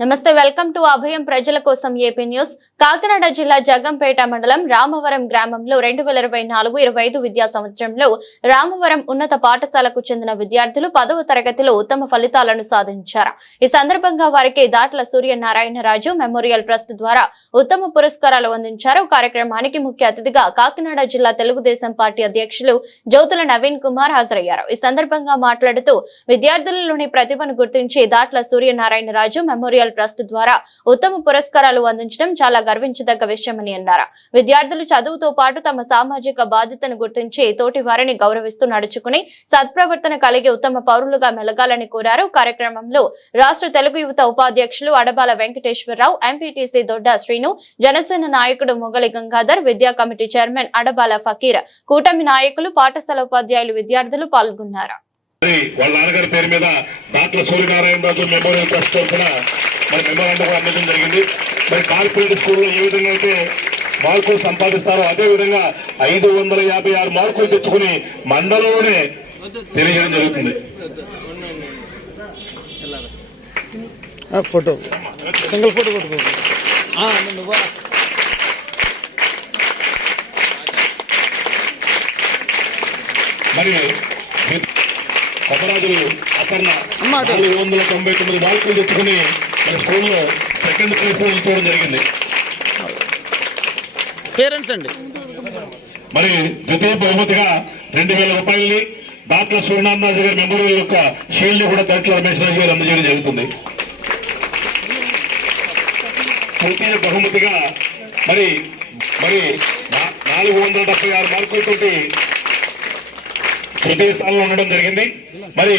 నమస్తే welcome to అభయం ప్రజల కోసం ఏపీ న్యూస్. కాకినాడ జిల్లా జగ్గంపేట మండలం రామవరం గ్రామంలో 2024-25 విద్యా సంవత్సరంలో రామవరం ఉన్నత పాఠశాలకు చెందిన విద్యార్థులు 10వ తరగతిలో ఉత్తమ ఫలితాలను సాధించారు. ఈ సందర్భంగా వారికి దాట్ల సూర్యనారాయణరాజు మెమోరియల్ ట్రస్ట్ ద్వారా ఉత్తమ పురస్కారాలు అందించారు. కార్యక్రమానికి ముఖ్య అతిథిగా కాకినాడ జిల్లా తెలుగుదేశం పార్టీ అధ్యక్షులు జ్యోతుల నవీన్ కుమార్ హాజరయ్యారు. ఈ సందర్భంగా మాట్లాడుతూ విద్యార్థులలోని ప్రతిభను గుర్తించి దాట్ల సూర్యనారాయణరాజు మెమోరియల్ ట్రస్ట్ ద్వారా ఉత్తమ పురస్కారాలు అందించడం చాలా గర్వించదగ్గ విషయమని అన్నారు. విద్యార్థులు చదువుతో పాటు తమ సామాజిక బాధ్యతను గుర్తించి తోటి వారిని గౌరవిస్తూ నడుచుకుని సత్ప్రవర్తన కలిగి ఉత్తమ పౌరులుగా మెలగాలని కోరారు. కార్యక్రమంలో రాష్ట్ర తెలుగు యువత ఉపాధ్యక్షులు అడబాల వెంకటేశ్వరరావు, ఎంపీటీసీ దొడ్డ శ్రీను, జనసేన నాయకుడు మొగలి గంగాధర్, విద్యా కమిటీ చైర్మన్ అడబాల ఫకీర్, కూటమి నాయకులు, పాఠశాల ఉపాధ్యాయులు, విద్యార్థులు పాల్గొన్నారు. వాళ్ళ నాన్నగారి పేరు మీద దాట్ల సూర్యనారాయణరాజు మెమోరియల్ ట్రస్ట్ తరఫున మరి మెమోరాండం అందించడం జరిగింది. మరి కార్పొరేట్ స్కూల్లో ఏ విధంగా అయితే మార్కులు సంపాదిస్తారో అదే విధంగా 556 మార్కులు తెచ్చుకుని మండలంలోనే తెలియజేయడం జరుగుతుంది. ఫోటో సింగిల్ ఫోటో కొట్టుకో. మరి కొమరాజులు అపర్ణ 499 మార్కులు తెచ్చుకుని మన స్కూల్లో సెకండ్ ప్లేస్ లో నిల్చోవడం జరిగింది. పేరెంట్స్ అండి మరి ద్వితీయ బహుమతిగా 2000 రూపాయలని దాట్ల సూర్యనారాయణరాజు గారి మెమోరియల్ యొక్క షీల్డ్ కూడా దాట్ల రమేష్ రాజు గారు అందజేయడం జరుగుతుంది. తృతీయ బహుమతిగా మరి 476 మార్కులతోటి తృతీయ స్థానంలో ఉండడం జరిగింది. మరి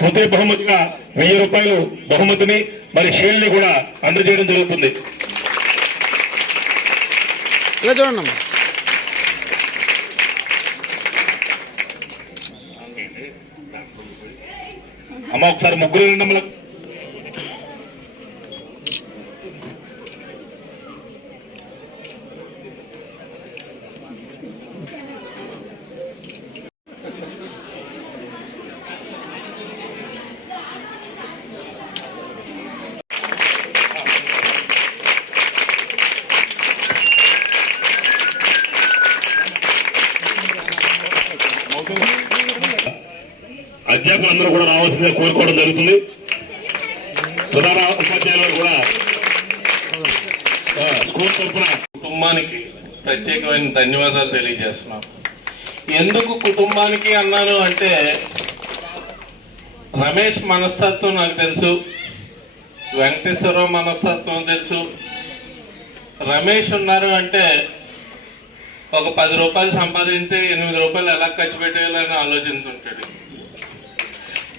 తృతీయ బహుమతిగా 1000 రూపాయలు బహుమతిని మరి షీల్డ్ ని కూడా అందజేయడం జరుగుతుంది. ఇలా చూడండి అమ్మ, ఒకసారి ముగ్గురు నిండమ్మల అధ్యాపకులందరూ కూడా రావాల్సిందిగా కోరుకోవడం జరుగుతుంది. ప్రధాన ఉపాధ్యాయులు కూడా స్కూల్ తరఫున కుటుంబానికి ప్రత్యేకమైన ధన్యవాదాలు తెలియజేస్తున్నాం. ఎందుకు కుటుంబానికి అన్నాను అంటే, రమేష్ మనస్తత్వం నాకు తెలుసు, వెంకటేశ్వరరావు మనస్తత్వం తెలుసు. రమేష్ ఉన్నారు అంటే ఒక 10 రూపాయలు సంపాదించి 8 రూపాయలు ఎలా ఖర్చు పెట్టేయాలని ఆలోచించుంటాడు.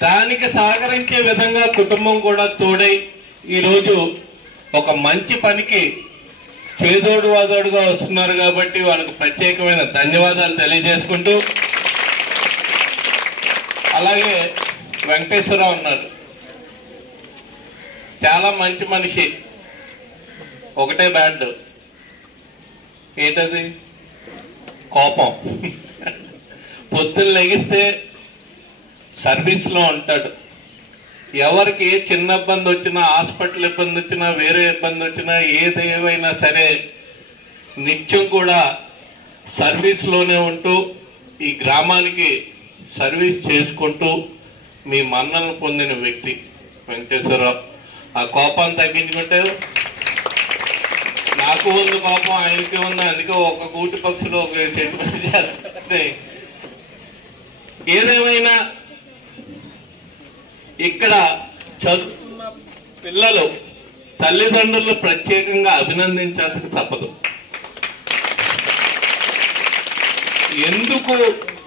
దానికి సహకరించే విధంగా కుటుంబం కూడా తోడై ఈరోజు ఒక మంచి పనికి చేదోడు వాదోడుగా వస్తున్నారు. కాబట్టి వాళ్ళకి ప్రత్యేకమైన ధన్యవాదాలు తెలియజేసుకుంటూ, అలాగే వెంకటేశ్వరరావు ఉన్నారు, చాలా మంచి మనిషి. ఒకటే బ్యాండ్, ఏంటది? కోపం. పొద్దున్న లెగిస్తే సర్వీస్లో ఉంటాడు. ఎవరికి ఏ చిన్న ఇబ్బంది వచ్చినా, హాస్పిటల్ ఇబ్బంది వచ్చినా, వేరే ఇబ్బంది వచ్చినా, ఏదేమైనా సరే నిత్యం కూడా సర్వీస్లోనే ఉంటూ ఈ గ్రామానికి సర్వీస్ చేసుకుంటూ మీ మన్నలను పొందిన వ్యక్తి వెంకటేశ్వరరావు. ఆ కోపాన్ని తగ్గించుకుంటే, నాకు ఉంది కోపం, ఆయనకి ఉంది, అందుకే ఒక గూటి పక్షులు ఒక చెట్టు చేస్తే. ఏదేమైనా ఇక్కడ చదువుతున్న పిల్లలు తల్లిదండ్రులు ప్రత్యేకంగా అభినందించాల్సిన తప్పదు. ఎందుకు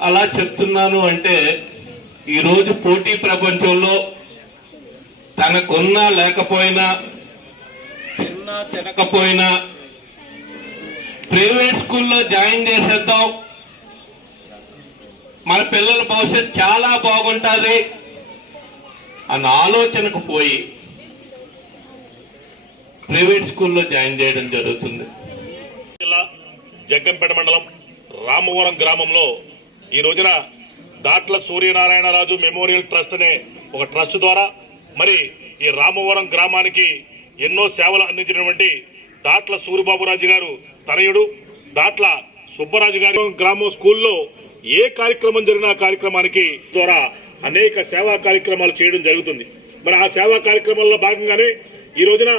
అలా చెప్తున్నాను అంటే, ఈరోజు పోటీ ప్రపంచంలో తనకున్నా లేకపోయినా, తిన్నా తినకపోయినా ప్రైవేట్ స్కూల్లో జాయిన్ చేసేద్దాం, మన పిల్లల భవిష్యత్తు చాలా బాగుంటుంది అన్న ఆలోచనకు పోయి ప్రైవేట్ స్కూల్లో జాయిన్ చేయడం జరుగుతుంది. జిల్లా జగ్గంపేట మండలం రామవరం గ్రామంలో ఈ రోజున దాట్ల సూర్యనారాయణరాజు మెమోరియల్ ట్రస్ట్ అనే ఒక ట్రస్ట్ ద్వారా మరి ఈ రామవరం గ్రామానికి ఎన్నో సేవలు అందించినటువంటి దాట్ల సూరిబాబురాజు గారు తనయుడు దాట్ల సుబ్బరాజు గారు గ్రామం స్కూల్లో ఏ కార్యక్రమం జరిగినా కార్యక్రమానికి ద్వారా అనేక సేవా కార్యక్రమాలు చేయడం జరుగుతుంది. మరి ఆ సేవా కార్యక్రమాల్లో భాగంగానే ఈ రోజున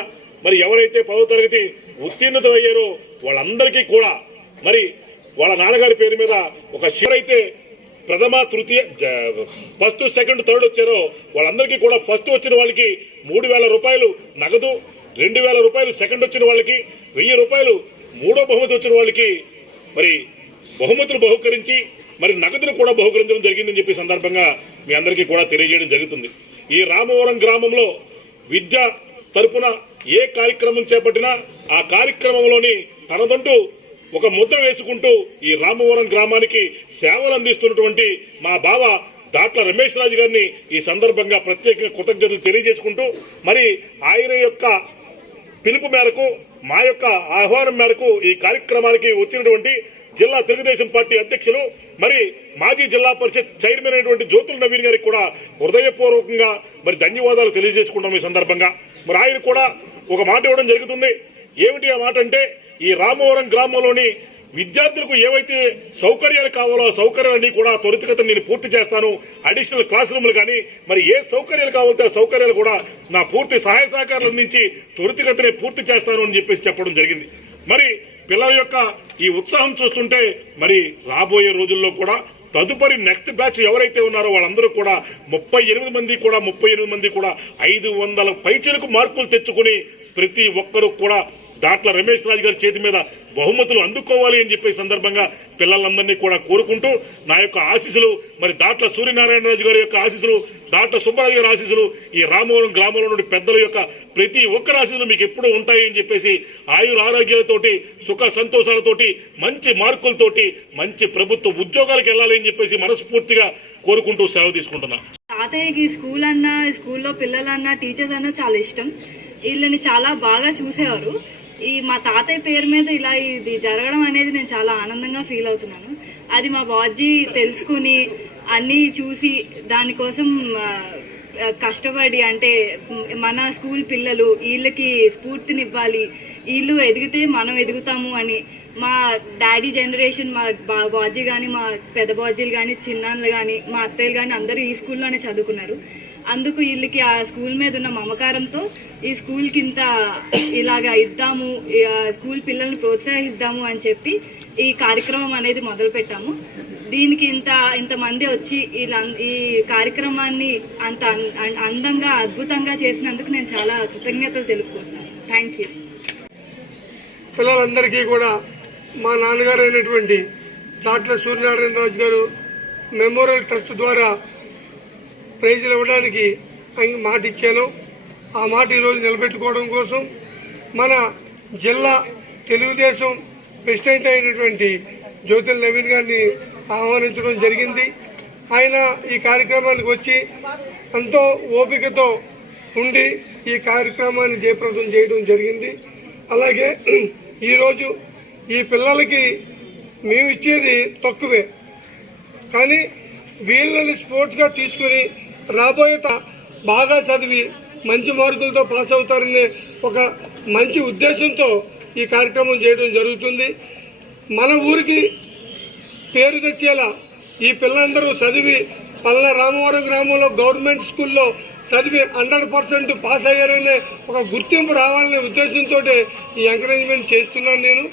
మరి ఎవరైతే 10వ తరగతి ఉత్తీర్ణత అయ్యారో వాళ్ళందరికీ కూడా మరి వాళ్ళ నాన్నగారి పేరు మీద ఒక ఎవరైతే ప్రథమ తృతీయ ఫస్ట్ సెకండ్ థర్డ్ వచ్చారో వాళ్ళందరికీ కూడా ఫస్ట్ వచ్చిన వాళ్ళకి 3,000 రూపాయలు నగదు, 2,000 రూపాయలు సెకండ్ వచ్చిన వాళ్ళకి, 1,000 రూపాయలు మూడో బహుమతి వచ్చిన వాళ్ళకి మరి బహుమతులు బహుకరించి మరి నగదును కూడా బహుకరించడం జరిగిందని చెప్పి సందర్భంగా మీ అందరికీ కూడా తెలియజేయడం జరుగుతుంది. ఈ రామవరం గ్రామంలో విద్య తరపున ఏ కార్యక్రమం చేపట్టినా ఆ కార్యక్రమంలోని తనదంటూ ఒక ముద్ర వేసుకుంటూ ఈ రామవరం గ్రామానికి సేవలు అందిస్తున్నటువంటి మా బావ దాట్ల రమేష్ రాజు గారిని ఈ సందర్భంగా ప్రత్యేకంగా కృతజ్ఞతలు తెలియజేసుకుంటూ మరి ఆయన యొక్క పిలుపు మేరకు మా యొక్క ఆహ్వానం మేరకు ఈ కార్యక్రమానికి వచ్చినటువంటి జిల్లా తెలుగుదేశం పార్టీ అధ్యక్షులు మరి మాజీ జిల్లా పరిషత్ చైర్మన్ అయినటువంటి జ్యోతుల నవీన్ గారికి కూడా హృదయపూర్వకంగా మరి ధన్యవాదాలు తెలియజేసుకుంటాం. ఈ సందర్భంగా మరి ఆయన కూడా ఒక మాట ఇవ్వడం జరుగుతుంది. ఏమిటి ఆ మాట అంటే ఈ రామవరం గ్రామంలోని విద్యార్థులకు ఏవైతే సౌకర్యాలు కావాలో ఆ సౌకర్యాలన్నీ కూడా త్వరితగతిన నేను పూర్తి చేస్తాను. అడిషనల్ క్లాస్ రూమ్లు కానీ మరి ఏ సౌకర్యాలు కావాలంటే ఆ సౌకర్యాలు కూడా నా పూర్తి సహాయ సహకారాలు అందించి త్వరితగతినే పూర్తి చేస్తాను అని చెప్పేసి చెప్పడం జరిగింది. మరి పిల్లల యొక్క ఈ ఉత్సాహం చూస్తుంటే మరి రాబోయే రోజుల్లో కూడా తదుపరి నెక్స్ట్ బ్యాచ్ ఎవరైతే ఉన్నారో వాళ్ళందరూ కూడా 38 మంది కూడా 500 పైచలకు మార్కులు తెచ్చుకుని ప్రతి ఒక్కరూ కూడా దాట్ల రమేష్ రాజు గారి చేతి మీద బహుమతులు అందుకోవాలి అని చెప్పే సందర్భంగా పిల్లలందరినీ కూడా కోరుకుంటూ నా యొక్క ఆశీస్సులు మరి దాట్ల సూర్యనారాయణరాజు గారి యొక్క ఆశీస్సులు, దాట్ల సుబ్బరాజు గారి ఆశీస్సులు, ఈ రామవరం గ్రామంలో నుండి పెద్దల యొక్క ప్రతి ఒక్కరి ఆశీస్సులు మీకు ఎప్పుడూ ఉంటాయి అని చెప్పేసి ఆయుర ఆరోగ్యాలతోటి సుఖ సంతోషాలతోటి మంచి మార్కులతోటి మంచి ప్రభుత్వ ఉద్యోగాలకు వెళ్ళాలి అని చెప్పేసి మనస్ఫూర్తిగా కోరుకుంటూ సెలవు తీసుకుంటున్నా. తాతయ్యకి స్కూల్ అన్నా, స్కూల్లో పిల్లలన్నా, టీచర్స్ అన్నా చాలా ఇష్టం. వీళ్ళని చాలా బాగా చూసేవారు. మా తాతయ్య పేరు మీద ఇలా ఇది జరగడం అనేది నేను చాలా ఆనందంగా ఫీల్ అవుతున్నాను. అది మా బాజీ తెలుసుకుని అన్నీ చూసి దానికోసం కష్టపడి అంటే మన స్కూల్ పిల్లలు వీళ్ళకి స్ఫూర్తినివ్వాలి, వీళ్ళు ఎదిగితే మనం ఎదుగుతాము అని మా డాడీ జనరేషన్, మా బాజీ కానీ, మా పెద్ద బాజీలు కానీ, చిన్నాన్నలు కానీ, మా అత్తయ్యలు కానీ అందరూ ఈ స్కూల్లోనే చదువుకున్నారు. అందుకు వీళ్ళకి ఆ స్కూల్ మీద ఉన్న మమకారంతో ఈ స్కూల్కి ఇంత ఇలాగా ఇద్దాము, స్కూల్ పిల్లల్ని ప్రోత్సహిద్దాము అని చెప్పి ఈ కార్యక్రమం అనేది మొదలుపెట్టాము. దీనికి ఇంతమంది వచ్చి ఈ కార్యక్రమాన్ని అంత అందంగా అద్భుతంగా చేసినందుకు నేను చాలా కృతజ్ఞతలు తెలుపుకుంటున్నాను. Thank you. పిల్లలందరికీ కూడా మా నాన్నగారు అయినటువంటి దాట్ల సూర్యనారాయణరాజు గారు మెమోరియల్ ట్రస్ట్ ద్వారా ప్రైజులు ఇవ్వడానికి మాట ఇచ్చాను. ఆ మాట ఈరోజు నిలబెట్టుకోవడం కోసం మన జిల్లా తెలుగుదేశం ప్రెసిడెంట్ అయినటువంటి జ్యోతుల నవీన్ గారిని ఆహ్వానించడం జరిగింది. ఆయన ఈ కార్యక్రమానికి వచ్చి ఎంతో ఓపికతో ఉండి ఈ కార్యక్రమాన్ని జయప్రదం చేయడం జరిగింది. అలాగే ఈరోజు ఈ పిల్లలకి మేము ఇచ్చేది తక్కువే, కానీ వీళ్ళని స్పోర్ట్స్గా తీసుకుని రాబోయే బాగా చదివి మంచి మార్కులతో పాస్ అవుతారనే ఒక మంచి ఉద్దేశంతో ఈ కార్యక్రమం చేయడం జరుగుతుంది. మన ఊరికి పేరు తెచ్చేలా ఈ పిల్లలందరూ చదివి పల్లె రామవరం గ్రామంలో గవర్నమెంట్ స్కూల్లో చదివి 100% పాస్ అయ్యారనే ఒక గుర్తింపు రావాలనే ఉద్దేశంతో ఈ ఎంకరేజ్మెంట్ చేస్తున్నాను నేను.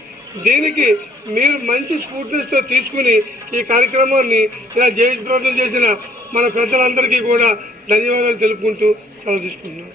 దీనికి మీరు మంచి స్ఫూర్తితో తీసుకుని ఈ కార్యక్రమాన్ని ఇలా జయప్రదం చేసిన మన పెద్దలందరికీ కూడా ధన్యవాదాలు తెలుపుకుంటూ సెలవు తీసుకుంటున్నాను.